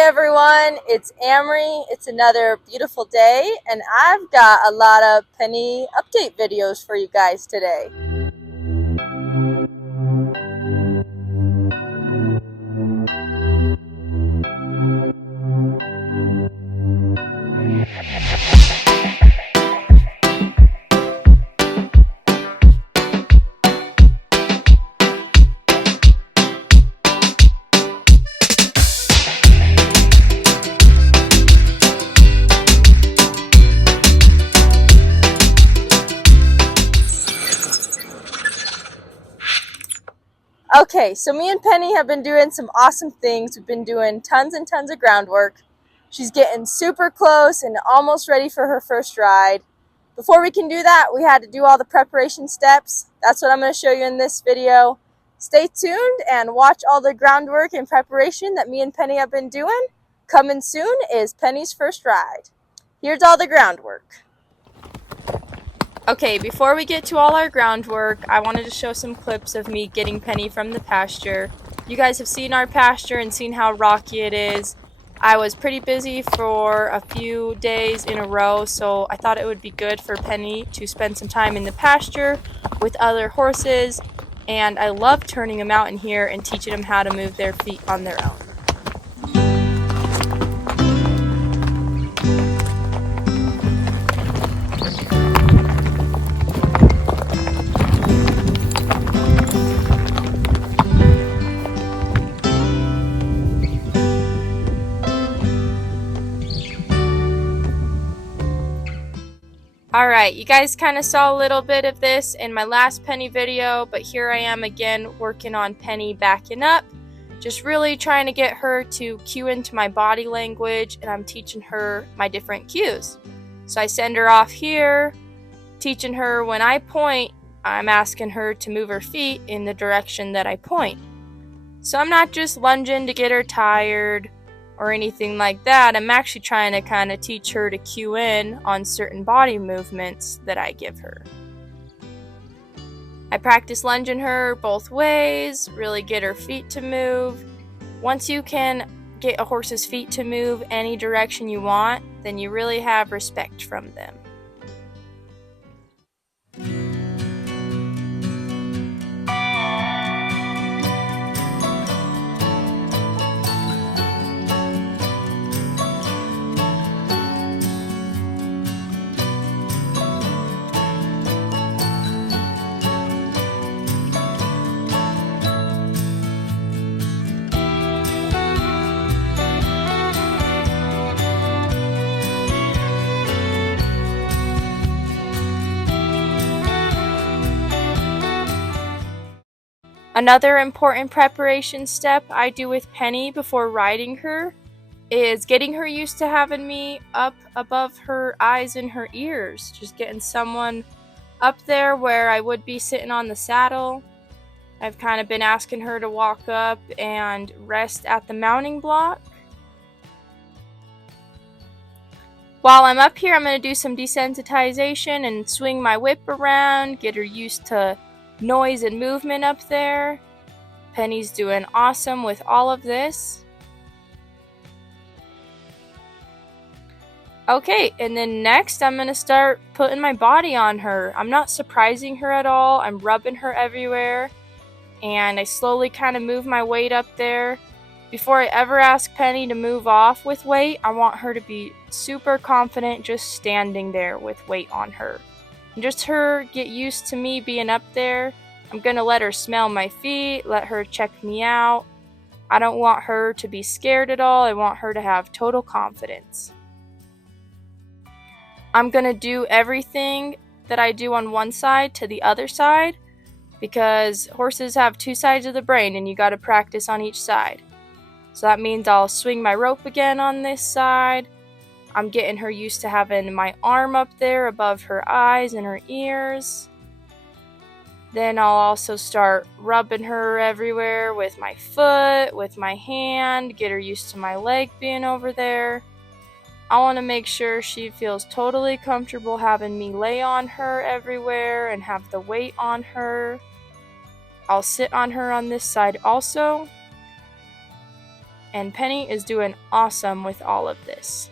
Hi everyone, it's Amry. It's another beautiful day and I've got a lot of Penny update videos for you guys today. Okay, so me and Penny have been doing some awesome things. We've been doing tons and tons of groundwork. She's getting super close and almost ready for her first ride. Before we can do that, we had to do all the preparation steps. That's what I'm going to show you in this video. Stay tuned and watch all the groundwork and preparation that me and Penny have been doing. Coming soon is Penny's first ride. Here's all the groundwork. Okay, before we get to all our groundwork, I wanted to show some clips of me getting Penny from the pasture. You guys have seen our pasture and seen how rocky it is. I was pretty busy for a few days in a row, so I thought it would be good for Penny to spend some time in the pasture with other horses, and I love turning them out in here and teaching them how to move their feet on their own. Alright, you guys kind of saw a little bit of this in my last Penny video, but here I am again working on Penny backing up. Just really trying to get her to cue into my body language, and I'm teaching her my different cues. So I send her off here, teaching her when I point, I'm asking her to move her feet in the direction that I point. So I'm not just lunging to get her tired or anything like that. I'm actually trying to kind of teach her to cue in on certain body movements that I give her. I practice lunging her both ways, really get her feet to move. Once you can get a horse's feet to move any direction you want, then you really have respect from them. Another important preparation step I do with Penny before riding her is getting her used to having me up above her eyes and her ears. Just getting someone up there where I would be sitting on the saddle. I've kind of been asking her to walk up and rest at the mounting block. While I'm up here, I'm going to do some desensitization and swing my whip around, get her used to noise and movement up there. Penny's doing awesome with all of this. Okay, and then next I'm going to start putting my body on her. I'm not surprising her at all. I'm rubbing her everywhere, and I slowly kind of move my weight up there. Before I ever ask Penny to move off with weight, I want her to be super confident just standing there with weight on her. And just her get used to me being up there. I'm going to let her smell my feet, let her check me out. I don't want her to be scared at all. I want her to have total confidence. I'm going to do everything that I do on one side to the other side, because horses have two sides of the brain and you got to practice on each side. So that means I'll swing my rope again on this side. I'm getting her used to having my arm up there above her eyes and her ears. Then I'll also start rubbing her everywhere with my foot, with my hand, get her used to my leg being over there. I want to make sure she feels totally comfortable having me lay on her everywhere and have the weight on her. I'll sit on her on this side also. and Penny is doing awesome with all of this.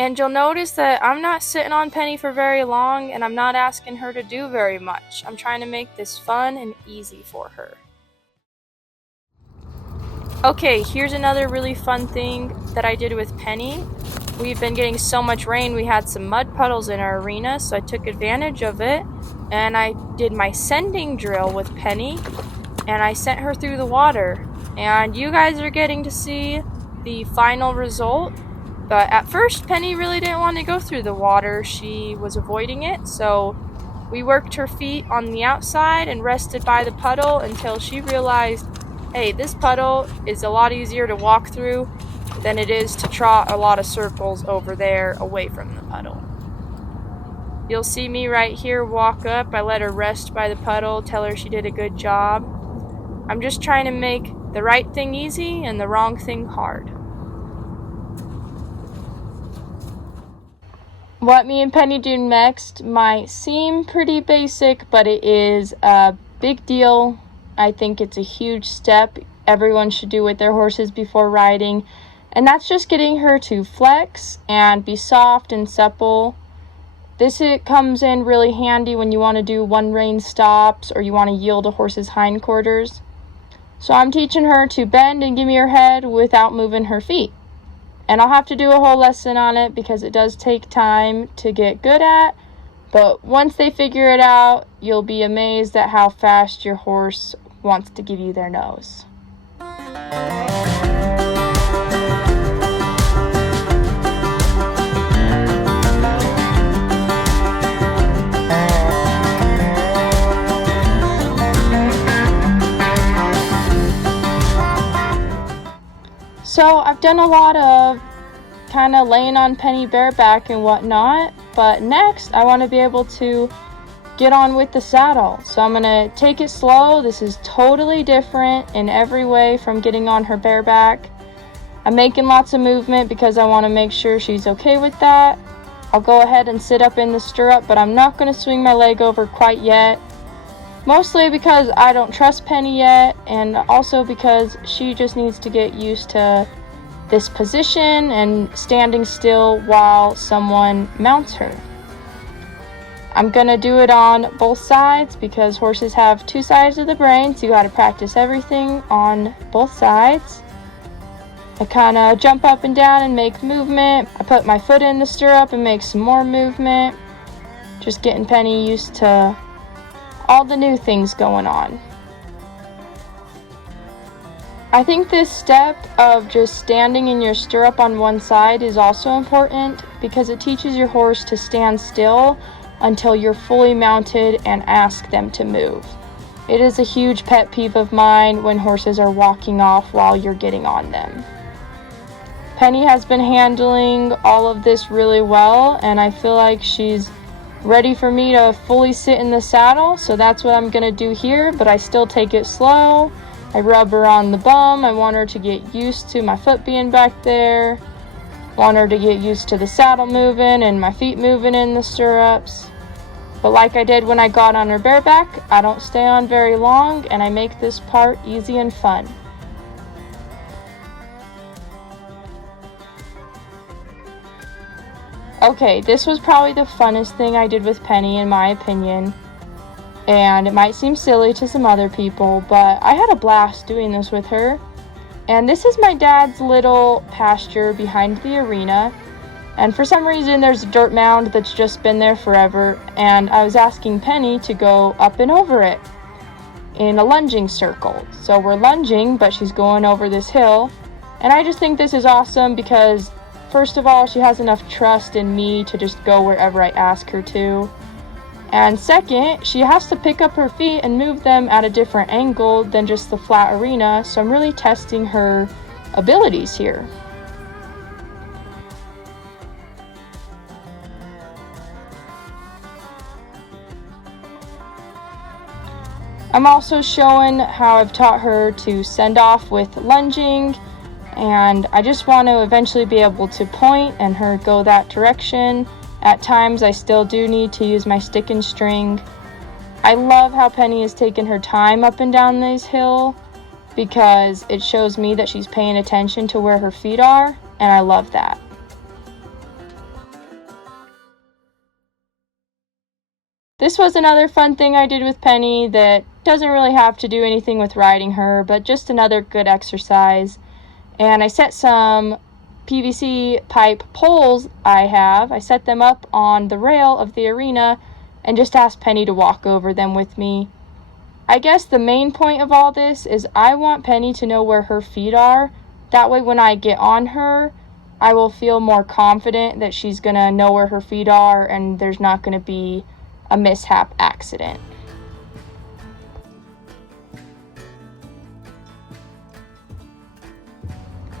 And you'll notice that I'm not sitting on Penny for very long, and I'm not asking her to do very much. I'm trying to make this fun and easy for her. Okay, here's another really fun thing that I did with Penny. We've been getting so much rain, we had some mud puddles in our arena, so I took advantage of it, and I did my sending drill with Penny, and I sent her through the water. And you guys are getting to see the final result. But at first, Penny really didn't want to go through the water. She was avoiding it, so we worked her feet on the outside and rested by the puddle until she realized, hey, this puddle is a lot easier to walk through than it is to trot a lot of circles over there away from the puddle. You'll see me right here walk up. I let her rest by the puddle, tell her she did a good job. I'm just trying to make the right thing easy and the wrong thing hard. What me and Penny do next might seem pretty basic, but it is a big deal. I think it's a huge step everyone should do with their horses before riding, and that's just getting her to flex and be soft and supple. It comes in really handy when you want to do one rein stops or you want to yield a horse's hindquarters. So I'm teaching her to bend and give me her head without moving her feet. And I'll have to do a whole lesson on it because it does take time to get good at. But once they figure it out, you'll be amazed at how fast your horse wants to give you their nose. So I've done a lot of kind of laying on Penny bareback and whatnot, but next I want to be able to get on with the saddle. So I'm going to take it slow. This is totally different in every way from getting on her bareback. I'm making lots of movement because I want to make sure she's okay with that. I'll go ahead and sit up in the stirrup, but I'm not going to swing my leg over quite yet. Mostly because I don't trust Penny yet, and also because she just needs to get used to this position and standing still while someone mounts her. I'm going to do it on both sides because horses have two sides of the brain, so you got to practice everything on both sides. I kind of jump up and down and make movement. I put my foot in the stirrup and make some more movement. Just getting Penny used to all the new things going on. I think this step of just standing in your stirrup on one side is also important because it teaches your horse to stand still until you're fully mounted and ask them to move. It is a huge pet peeve of mine when horses are walking off while you're getting on them. Penny has been handling all of this really well, and I feel like she's ready for me to fully sit in the saddle, so that's what I'm gonna do here, but I still take it slow. I rub her on the bum. I want her to get used to my foot being back there. Want her to get used to the saddle moving and my feet moving in the stirrups. But like I did when I got on her bareback, I don't stay on very long, and I make this part easy and fun. Okay, this was probably the funnest thing I did with Penny in my opinion, and it might seem silly to some other people, but I had a blast doing this with her. And this is my dad's little pasture behind the arena, and for some reason there's a dirt mound that's just been there forever, and I was asking Penny to go up and over it in a lunging circle. So we're lunging, but she's going over this hill, and I just think this is awesome because first of all, she has enough trust in me to just go wherever I ask her to. And second, she has to pick up her feet and move them at a different angle than just the flat arena, so I'm really testing her abilities here. I'm also showing how I've taught her to send off with lunging, and I just want to eventually be able to point and her go that direction. At times I still do need to use my stick and string. I love how Penny has taken her time up and down this hill because it shows me that she's paying attention to where her feet are, and I love that. This was another fun thing I did with Penny that doesn't really have to do anything with riding her, but just another good exercise. And I set some PVC pipe poles I set them up on the rail of the arena and just asked Penny to walk over them with me. I guess the main point of all this is I want Penny to know where her feet are. That way when I get on her, I will feel more confident that she's going to know where her feet are and there's not going to be a mishap accident.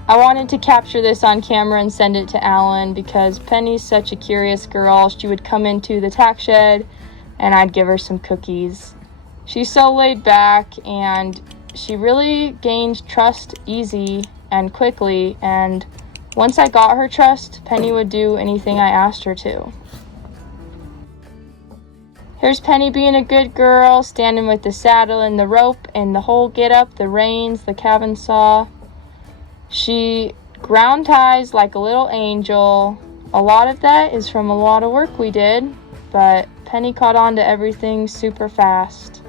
I wanted to capture this on camera and send it to Alan because Penny's such a curious girl. She would come into the tack shed and I'd give her some cookies. She's so laid back and she really gained trust easy and quickly, and once I got her trust, Penny would do anything I asked her to. Here's Penny being a good girl, standing with the saddle and the rope and the whole get up, the reins, the cabin saw. She ground ties like a little angel. A lot of that is from a lot of work we did, but Penny caught on to everything super fast.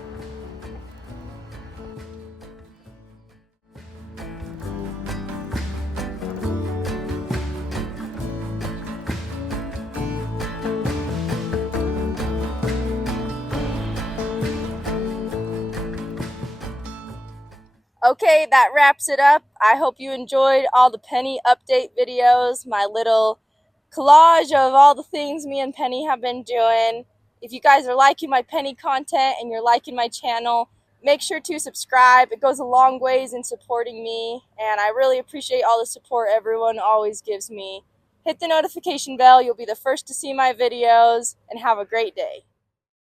Okay, that wraps it up. I hope you enjoyed all the Penny update videos, my little collage of all the things me and Penny have been doing. If you guys are liking my Penny content and you're liking my channel, make sure to subscribe. It goes a long ways in supporting me, and I really appreciate all the support everyone always gives me. Hit the notification bell. You'll be the first to see my videos, and have a great day.